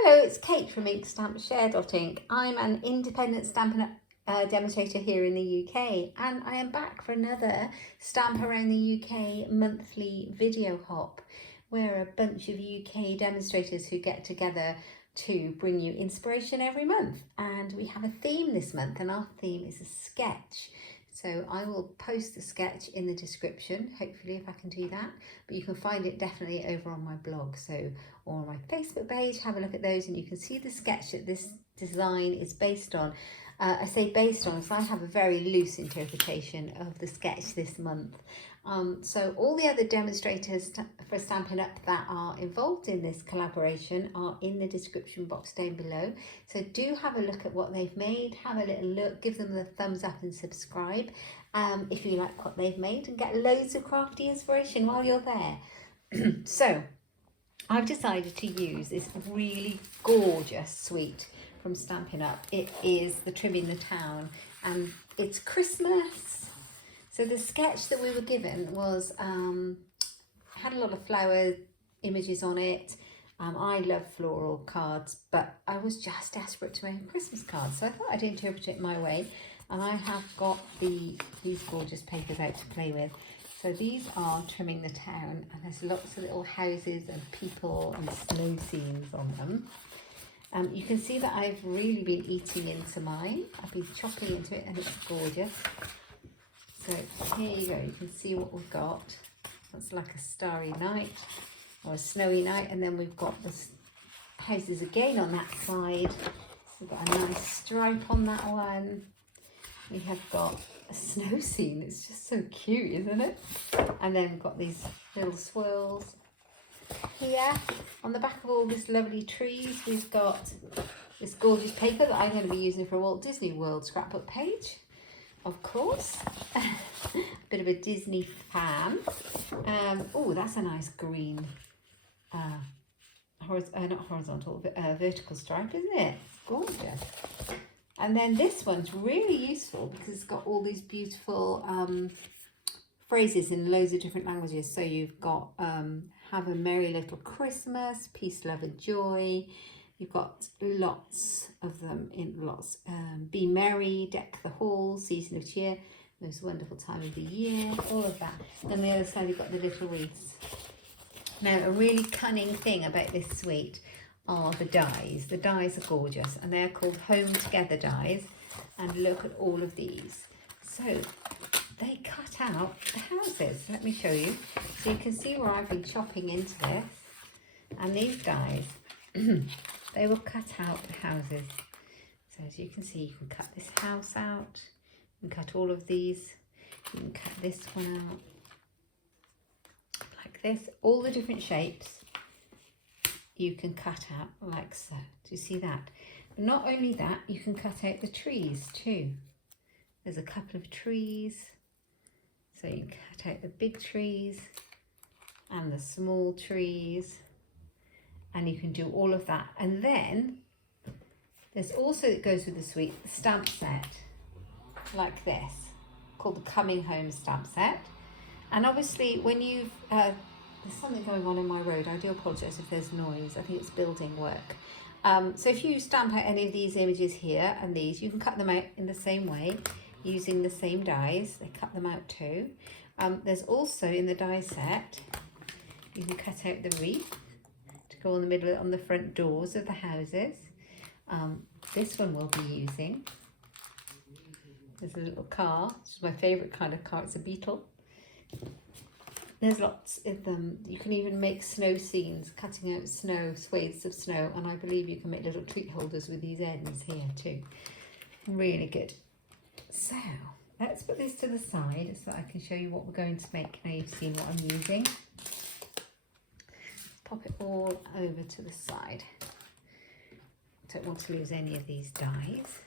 Hello, it's Kate from Inkstampshare.ink. I'm an independent Stampin' Up demonstrator here in the UK, and I am back for another Stamp Around the UK monthly video hop. We're a bunch of UK demonstrators who get together to bring you inspiration every month, and we have a theme this month, and our theme is a sketch. So I will post the sketch in the description, hopefully, if I can do that. But you can find it definitely over on my blog, so, or on my Facebook page. Have a look at those and you can see the sketch that this design is based on. I say based on because I have a very loose interpretation of the sketch this month. So all the other demonstrators for Stampin' Up that are involved in this collaboration are in the description box down below. So do have a look at what they've made, have a little look, give them the thumbs up and subscribe if you like what they've made, and get loads of crafty inspiration while you're there. So I've decided to use this really gorgeous suite from Stampin' Up. It is the Trimming the Town and it's Christmas. So the sketch that we were given was, had a lot of flower images on it. I love floral cards, but I was just desperate to make a Christmas card. So I thought I'd interpret it my way. And I have got these gorgeous papers out to play with. So these are Trimming the Town, and there's lots of little houses and people and snow scenes on them. You can see that I've really been eating into mine. I've been chopping into it and it's gorgeous. So here you go, you can see what we've got. That's like a starry night or a snowy night, and then we've got the houses again on that side. We've got a nice stripe on that one. We have got a snow scene, it's just so cute, isn't it? And then we've got these little swirls. Here, on the back of all these lovely trees, we've got this gorgeous paper that I'm going to be using for a Walt Disney World scrapbook page. Of course, bit of a Disney fan. Oh, that's a nice green, not horizontal, but vertical stripe, isn't it? It's gorgeous. And then this one's really useful because it's got all these beautiful phrases in loads of different languages. So you've got have a merry little Christmas, peace, love and joy. You've got lots of them in lots. Be merry, deck the halls, season of cheer, most wonderful time of the year, all of that. And on the other side, you've got the little wreaths. Now, a really cunning thing about this suite are the dies. The dies are gorgeous, and they're called Home Together dies. And look at all of these. So they cut out the houses. Let me show you. So you can see where I've been chopping into this. And these dies, they will cut out the houses. So as you can see, you can cut this house out. You can cut all of these. You can cut this one out. Like this. All the different shapes you can cut out like so. Do you see that? But not only that, you can cut out the trees too. There's a couple of trees. So you can cut out the big trees and the small trees. And you can do all of that. And then there's also, it goes with the suite, the stamp set like this, called the Coming Home stamp set. And obviously when you've, there's something going on in my road. I do apologise if there's noise. I think it's building work. So if you stamp out any of these images here and these, you can cut them out in the same way using the same dies. They cut them out too. There's also in the die set, you can cut out the wreath to go in the middle on the front doors of the houses. This one we'll be using. There's a little car, which is my favourite kind of car. It's a Beetle. There's lots of them. You can even make snow scenes, cutting out snow, swathes of snow, and I believe you can make little treat holders with these ends here too. Really good. So let's put this to the side so that I can show you what we're going to make. Now you've seen what I'm using. Pop it all over to the side. Don't want to lose any of these dies.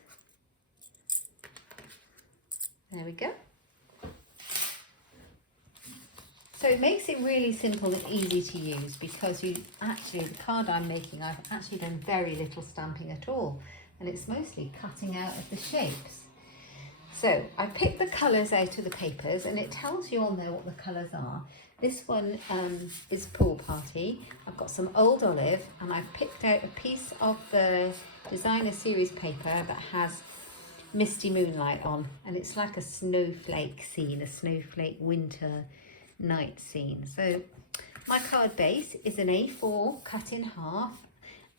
There we go. So it makes it really simple and easy to use because the card I'm making, I've actually done very little stamping at all. And it's mostly cutting out of the shapes. So I picked the colours out of the papers, and it tells you on there what the colours are. This one is Pool Party. I've got some Old Olive, and I've picked out a piece of the designer series paper that has Misty Moonlight on, and it's like a snowflake scene, a snowflake winter night scene. So my card base is an A4 cut in half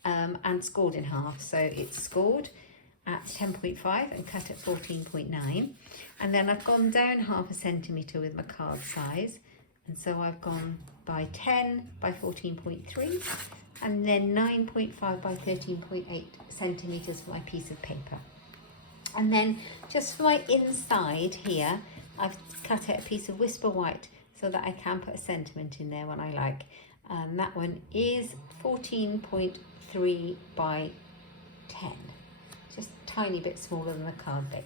and scored in half. So it's scored at 10.5 and cut at 14.9, and then I've gone down 0.5 centimetre with my card size, and so I've gone by 10 by 14.3 and then 9.5 by 13.8 centimetres for my piece of paper. And then just for my inside here, I've cut out a piece of Whisper White so that I can put a sentiment in there when I like. And that one is 14.3 by 10. Just a tiny bit smaller than the card base.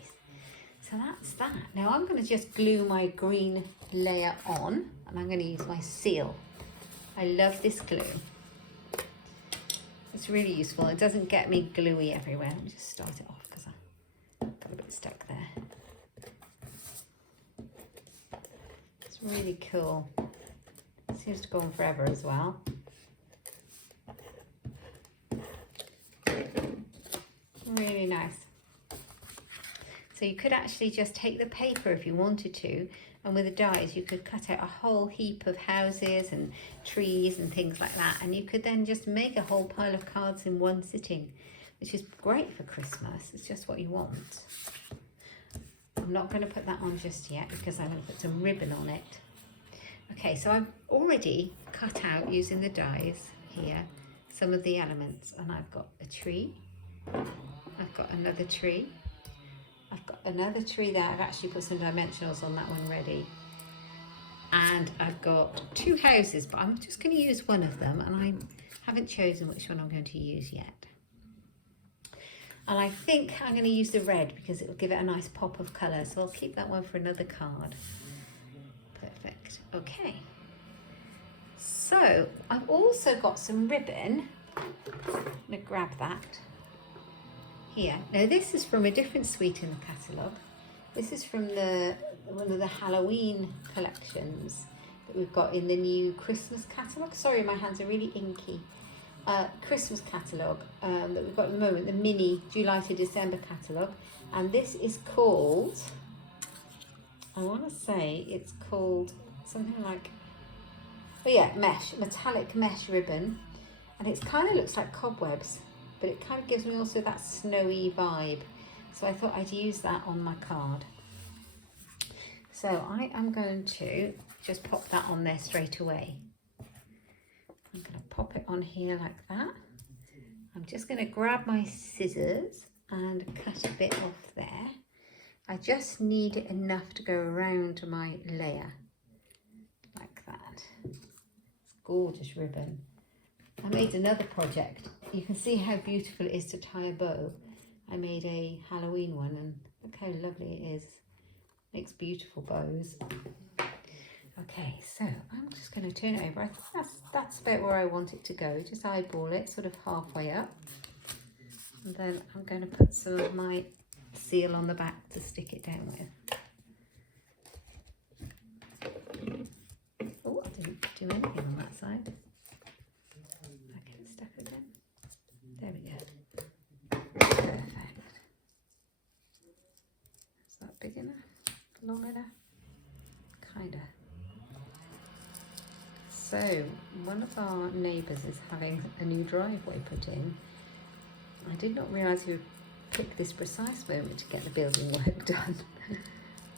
So that's that. Now I'm going to just glue my green layer on, and I'm going to use my seal. I love this glue. It's really useful. It doesn't get me gluey everywhere. Let me just start it off because I got a bit stuck there. It's really cool. It seems to go on forever as well. Really nice. So you could actually just take the paper if you wanted to, and with the dies you could cut out a whole heap of houses and trees and things like that, and you could then just make a whole pile of cards in one sitting, which is great for Christmas. It's just what you want. I'm not going to put that on just yet because I'm going to put some ribbon on it. Okay, so I've already cut out, using the dies here, some of the elements, and I've got a tree, I've got another tree, I've got another tree there. I've actually put some dimensionals on that one ready, and I've got two houses, but I'm just going to use one of them, and I haven't chosen which one I'm going to use yet. And I think I'm going to use the red because it will give it a nice pop of colour, so I'll keep that one for another card. Perfect. Okay, so I've also got some ribbon. I'm going to grab that here. Now this is from a different suite in the catalogue. This is from one of the Halloween collections that we've got in the new Christmas catalogue. Sorry, my hands are really inky. Christmas catalogue that we've got at the moment, the mini July to December catalogue, and this is called, I want to say it's called something like, oh yeah, mesh, metallic mesh ribbon, and it kind of looks like cobwebs, but it kind of gives me also that snowy vibe, so I thought I'd use that on my card. So I am going to just pop that on there straight away. I'm going to pop it on here like that. I'm just going to grab my scissors and cut a bit off there. I just need it enough to go around my layer like that. It's gorgeous ribbon. I made another project. You can see how beautiful it is to tie a bow. I made a Halloween one, and look how lovely it is. Makes beautiful bows. Okay, so I'm just going to turn it over. I think that's about where I want it to go. Just eyeball it, sort of halfway up. And then I'm going to put some of my seal on the back to stick it down with. Oh, I didn't do anything on that side. I get it stuck again. There we go. Perfect. Is that big enough? Long enough? Kinda. So, one of our neighbours is having a new driveway put in. I did not realise he would pick this precise moment to get the building work done.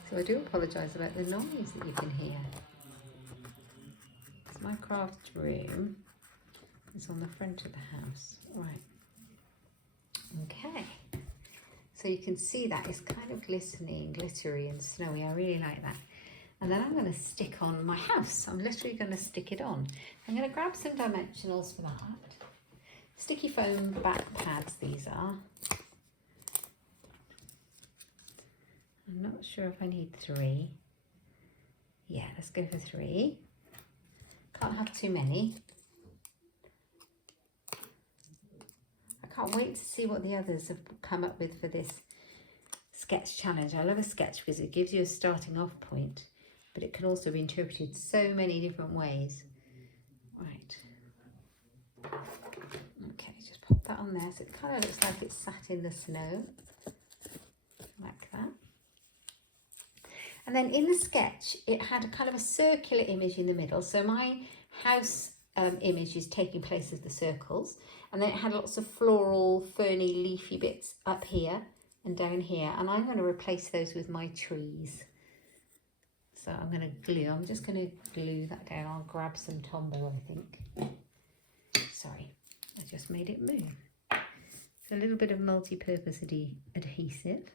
So I do apologise about the noise that you can hear. So my craft room is on the front of the house. Right. Okay. So you can see that it's kind of glistening, glittery and snowy. I really like that. And then I'm going to stick on my house. I'm literally going to stick it on. I'm going to grab some dimensionals for that. Sticky foam back pads these are. I'm not sure if I need 3. Yeah, let's go for 3. Can't have too many. I can't wait to see what the others have come up with for this sketch challenge. I love a sketch because it gives you a starting off point, but it can also be interpreted so many different ways. Right. Okay, just pop that on there so it kind of looks like it's sat in the snow, like that. And then in the sketch, it had a kind of a circular image in the middle. So my house image is taking place as the circles. And then it had lots of floral, ferny, leafy bits up here and down here. And I'm going to replace those with my trees. So I'm just going to glue that down. I'll grab some Tombow, I think. Sorry, I just made it move. It's a little bit of multi-purpose adhesive.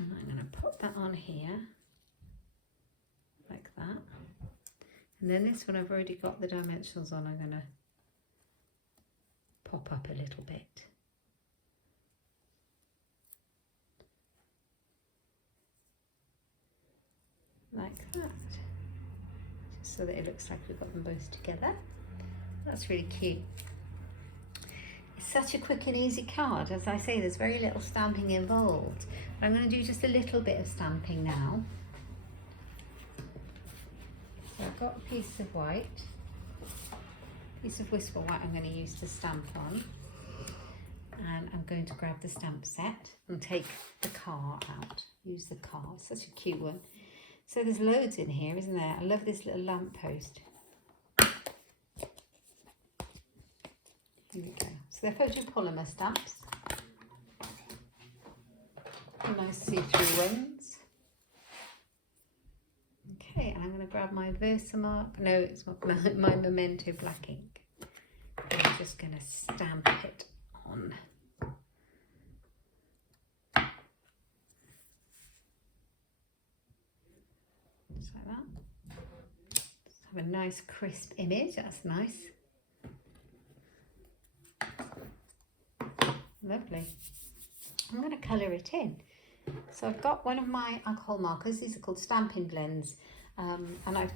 And I'm going to put that on here, like that. And then this one, I've already got the dimensionals on, I'm going to pop up a little bit. Like that. Just so that it looks like we've got them both together. That's really cute. It's such a quick and easy card. As I say, there's very little stamping involved. But I'm going to do just a little bit of stamping now. So I've got a piece of white, piece of wistful white I'm going to use to stamp on. And I'm going to grab the stamp set and take the car out. Use the car, it's such a cute one. So there's loads in here, isn't there? I love this little lamppost. Here we go. So they're photopolymer stamps. Nice see-through ones. Okay, and I'm going to grab my Versamark. No, it's not my Memento black ink. I'm just going to stamp it on. Just like that. Just have a nice crisp image. That's nice. Lovely. I'm going to colour it in. So I've got one of my alcohol markers. These are called Stampin' Blends. And I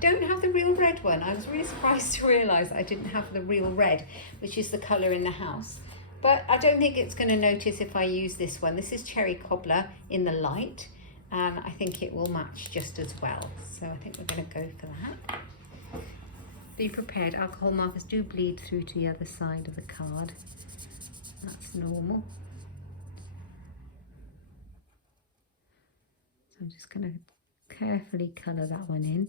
don't have the real red one. I was really surprised to realise that I didn't have the real red, which is the colour in the house. But I don't think it's going to notice if I use this one. This is Cherry Cobbler in the light, and I think it will match just as well. So I think we're going to go for that. Be prepared. Alcohol markers do bleed through to the other side of the card. That's normal. So I'm just going to carefully colour that one in.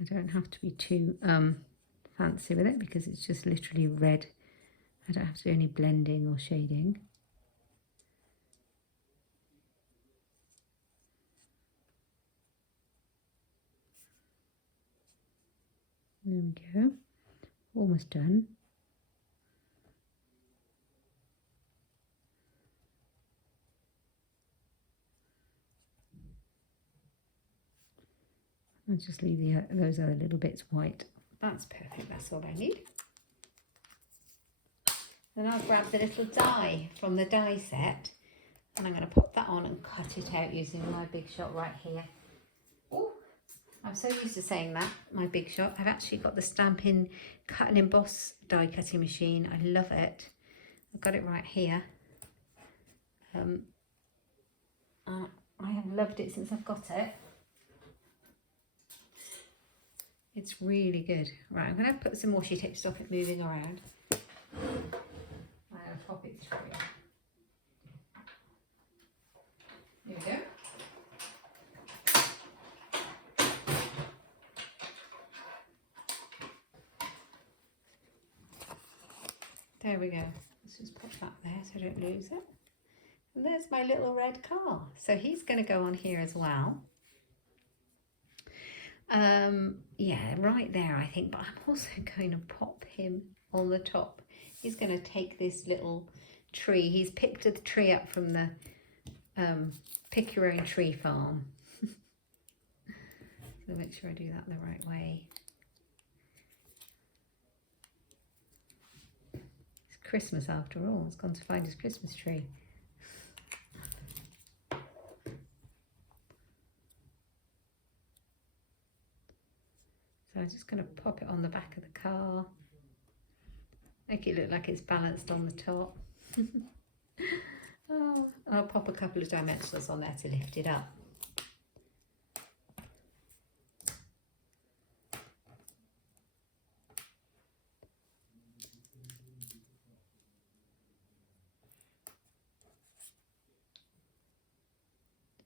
I don't have to be too fancy with it because it's just literally red. I don't have to do any blending or shading. There we go. Almost done. I'll just leave those other little bits white. That's perfect, that's all I need. Then I'll grab the little die from the die set and I'm going to pop that on and cut it out using my Big Shot right here. Oh, I'm so used to saying that, my Big Shot. I've actually got the Stampin' Cut and Emboss die cutting machine. I love it. I've got it right here. I have loved it since I've got it. It's really good. Right, I'm going to put some washi tape to stop it moving around. I'll pop it through. There we go. There we go. Let's just pop that there so I don't lose it. And there's my little red car. So he's going to go on here as well. Yeah, right there I think, but I'm also going to pop him on the top. He's going to take this little tree. He's picked a tree up from the pick your own tree farm. So make sure I do that the right way. It's Christmas after all. He's gone to find his Christmas tree. So I'm just going to pop it on the back of the car. Make it look like it's balanced on the top. Oh, I'll pop a couple of dimensionals on there to lift it up.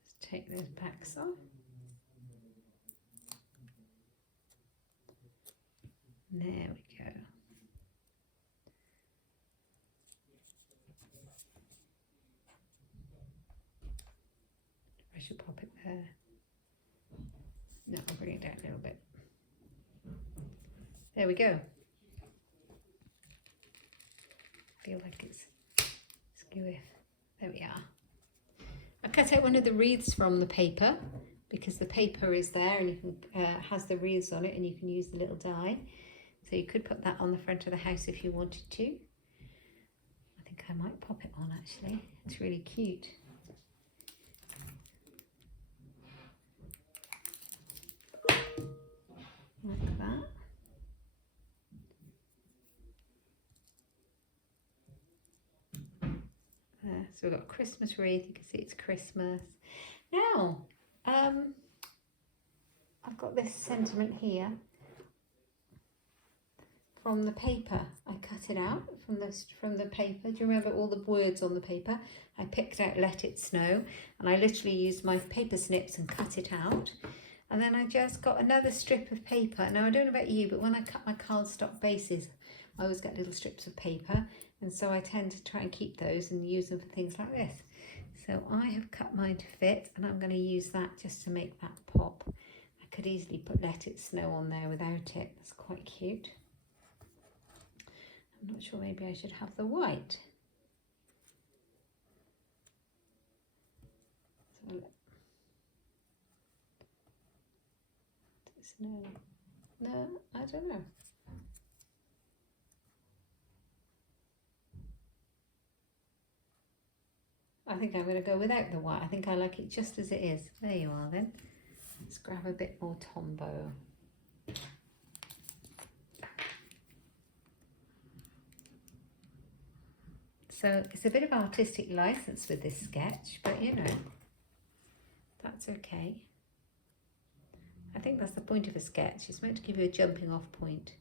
Just take those backs off. There we go. I should pop it there. No, I'll bring it down a little bit. There we go. Feel like it's skewy. There we are. I cut out one of the wreaths from the paper because the paper is there and you can has the wreaths on it, and you can use the little die. So you could put that on the front of the house if you wanted to. I think I might pop it on actually. It's really cute. Like that. There. So we've got a Christmas wreath. You can see it's Christmas. Now, I've got this sentiment here from the paper. I cut it out from the paper. Do you remember all the words on the paper? I picked out "Let It Snow," and I literally used my paper snips and cut it out. And then I just got another strip of paper. Now, I don't know about you, but when I cut my cardstock bases, I always get little strips of paper. And so I tend to try and keep those and use them for things like this. So I have cut mine to fit, and I'm going to use that just to make that pop. I could easily put "Let It Snow" on there without it. That's quite cute. I'm not sure, maybe I should have the white. So no, I don't know. I think I'm going to go without the white. I think I like it just as it is. There you are then. Let's grab a bit more Tombow. So it's a bit of artistic license with this sketch, but you know, that's okay. I think that's the point of a sketch. It's meant to give you a jumping off point,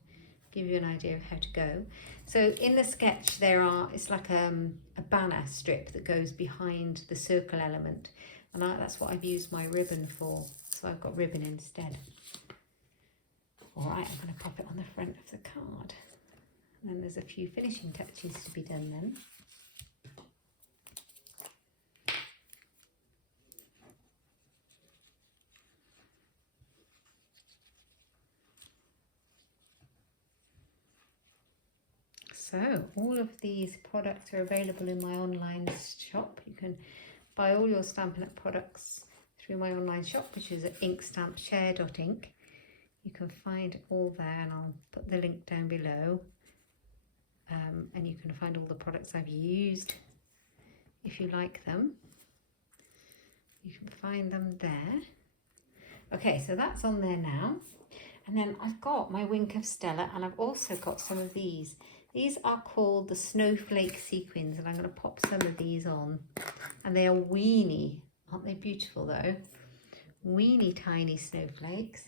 give you an idea of how to go. So in the sketch it's like a banner strip that goes behind the circle element, and that's what I've used my ribbon for. So I've got ribbon instead. All right, I'm going to pop it on the front of the card. And then there's a few finishing touches to be done then. So all of these products are available in my online shop. You can buy all your Stampin' Up products through my online shop, which is at Inkstampshare.ink. You can find all there, and I'll put the link down below. And you can find all the products I've used. If you like them, you can find them there. Okay, so that's on there now. And then I've got my Wink of Stella, and I've also got some of these. These are called the Snowflake Sequins, and I'm going to pop some of these on. And they are weeny. Aren't they beautiful though? Weeny tiny snowflakes.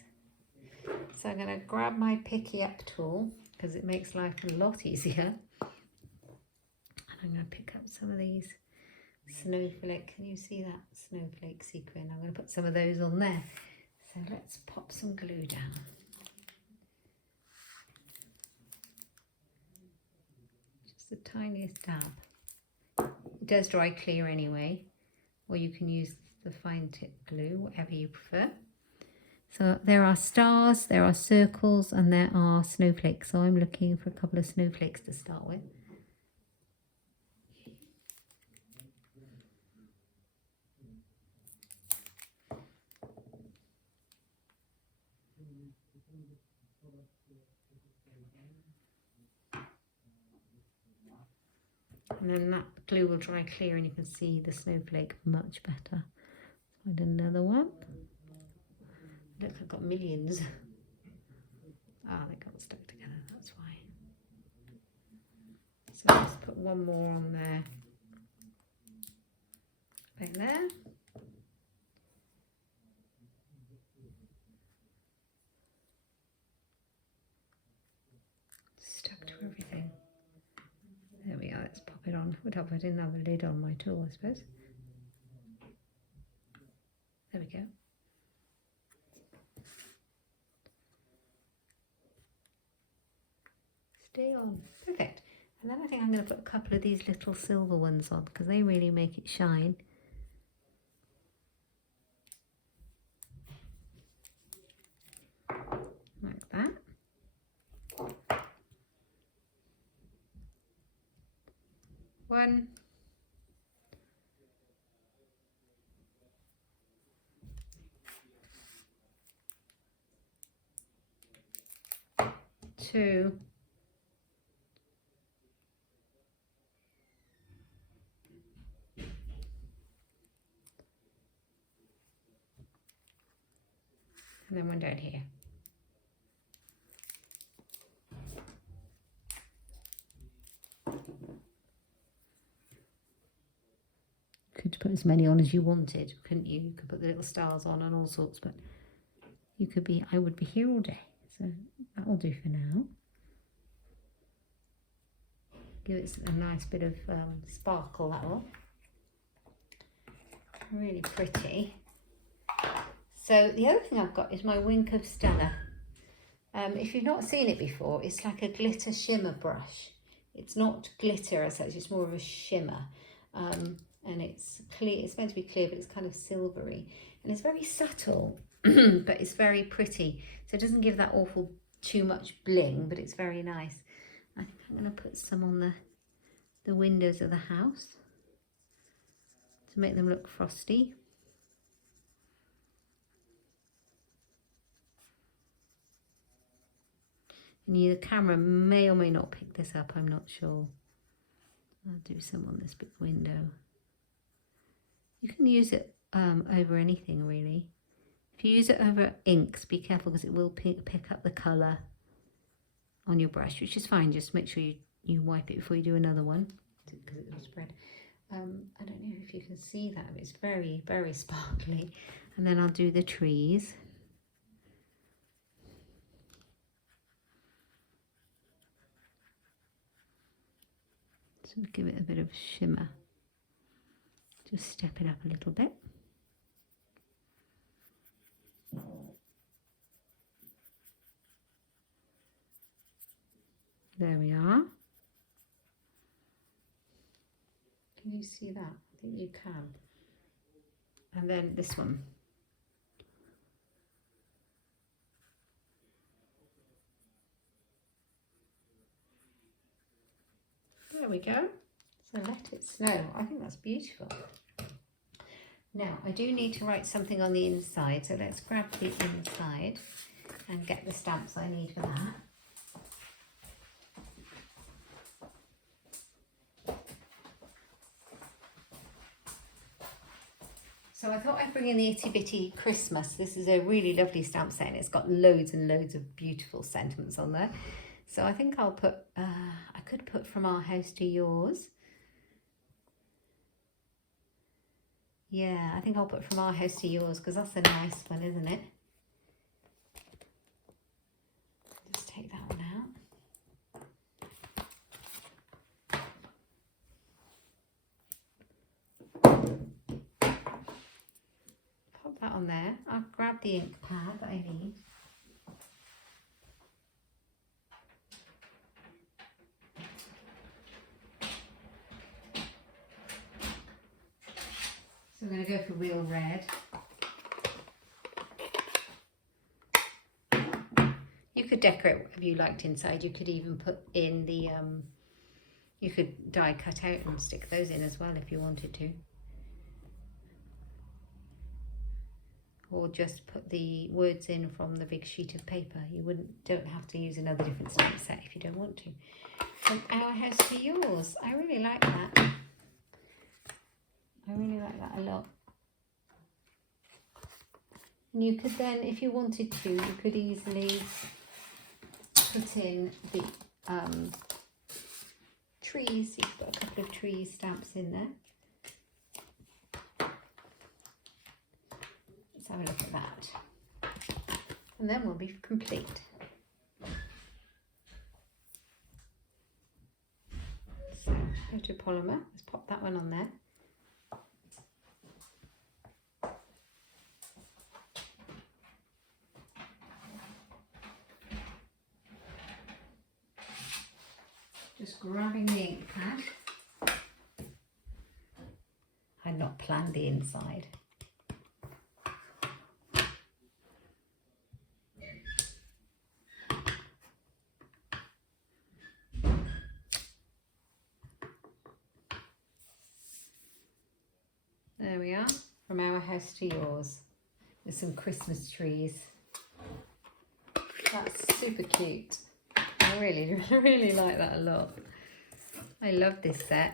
So I'm going to grab my picky up tool, because it makes life a lot easier. And I'm going to pick up some of these snowflake. Can you see that snowflake sequin? I'm going to put some of those on there. So let's pop some glue down. The tiniest dab. It does dry clear anyway, or you can use the fine tip glue, whatever you prefer. So there are stars, there are circles, and there are snowflakes. So I'm looking for a couple of snowflakes to start with. And then that glue will dry clear, and you can see the snowflake much better. Find another one. Look, I've got millions. Ah, they got stuck together, that's why. So let's put one more on there. Right there. Stuck to everything. There we are, let's pop it on. Would help if I didn't have a lid on my tool, I suppose. There we go. Stay on. Perfect. And then I think I'm going to put a couple of these little silver ones on because they really make it shine. Like that. One. Two. And then one down here. Could put as many on as you wanted, couldn't you? You could put the little stars on and all sorts, but you could be, I would be here all day. So that will do for now. Give it a nice bit of sparkle, that will. Really pretty. So the other thing I've got is my Wink of Stella. If you've not seen it before, it's like a glitter shimmer brush. It's not glitter as such, it's more of a shimmer. And it's clear, it's meant to be clear, but it's kind of silvery. And it's very subtle, but it's very pretty. So it doesn't give that awful too much bling, but it's very nice. I think I'm going to put some on the windows of the house to make them look frosty. And the camera may or may not pick this up, I'm not sure. I'll do some on this big window. You can use it over anything really. If you use it over inks, be careful because it will pick up the colour on your brush, which is fine. Just make sure you wipe it before you do another one because it will spread. I don't know if you can see that, but it's very, very sparkly. And then I'll do the trees. So give it a bit of shimmer. Just step it up a little bit. There we are. Can you see that? I think you can. And then this one. There we go. So let it snow. I think that's beautiful. Now I do need to write something on the inside, so let's grab the inside and get the stamps I need for that. So I thought I'd bring in the Itty Bitty Christmas. This is a really lovely stamp set and it's got loads and loads of beautiful sentiments on there. So I think I'll put, I could put From Our House to Yours. Yeah, I think I'll put From Our House to Yours because that's a nice one, isn't it? Just take that one out. Pop that on there. I'll grab the ink pad that I need. So I'm going to go for real red. You could decorate whatever you liked inside. You could even put in the, you could die cut out and stick those in as well if you wanted to. Or just put the words in from the big sheet of paper. You don't have to use another different stamp set if you don't want to. From Our House to Yours. I really like that. I really like that a lot. And you could then, if you wanted to, you could easily put in the trees. You've got a couple of tree stamps in there. Let's have a look at that. And then we'll be complete. So go to polymer, let's pop that one on there. Just grabbing the ink pad. I'd not planned the inside. There we are, from our house to yours, with some Christmas trees. That's super cute. I really, really like that a lot. I love this set.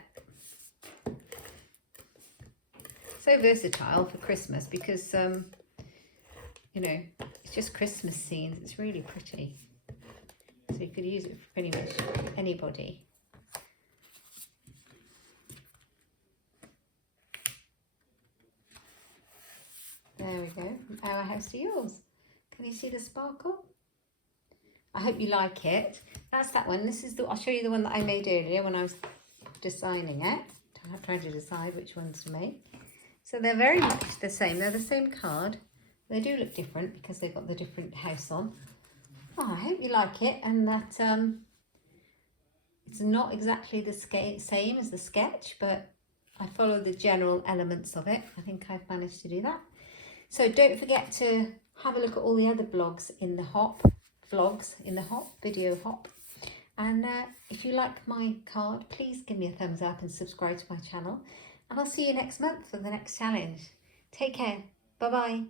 So versatile for Christmas because, you know, it's just Christmas scenes. It's really pretty. So you could use it for pretty much anybody. There we go, from our house to yours. Can you see the sparkle? I hope you like it. That's that one. This is the, I'll show you the one that I made earlier when I was designing it. I'm trying to decide which ones to make. So they're very much the same. They're the same card. They do look different because they've got the different house on. Oh, I hope you like it and that it's not exactly the same as the sketch, but I follow the general elements of it. I think I've managed to do that. So don't forget to have a look at all the other vlogs in the video hop. And if you like my card, please give me a thumbs up and subscribe to my channel. And I'll see you next month for the next challenge. Take care. Bye-bye.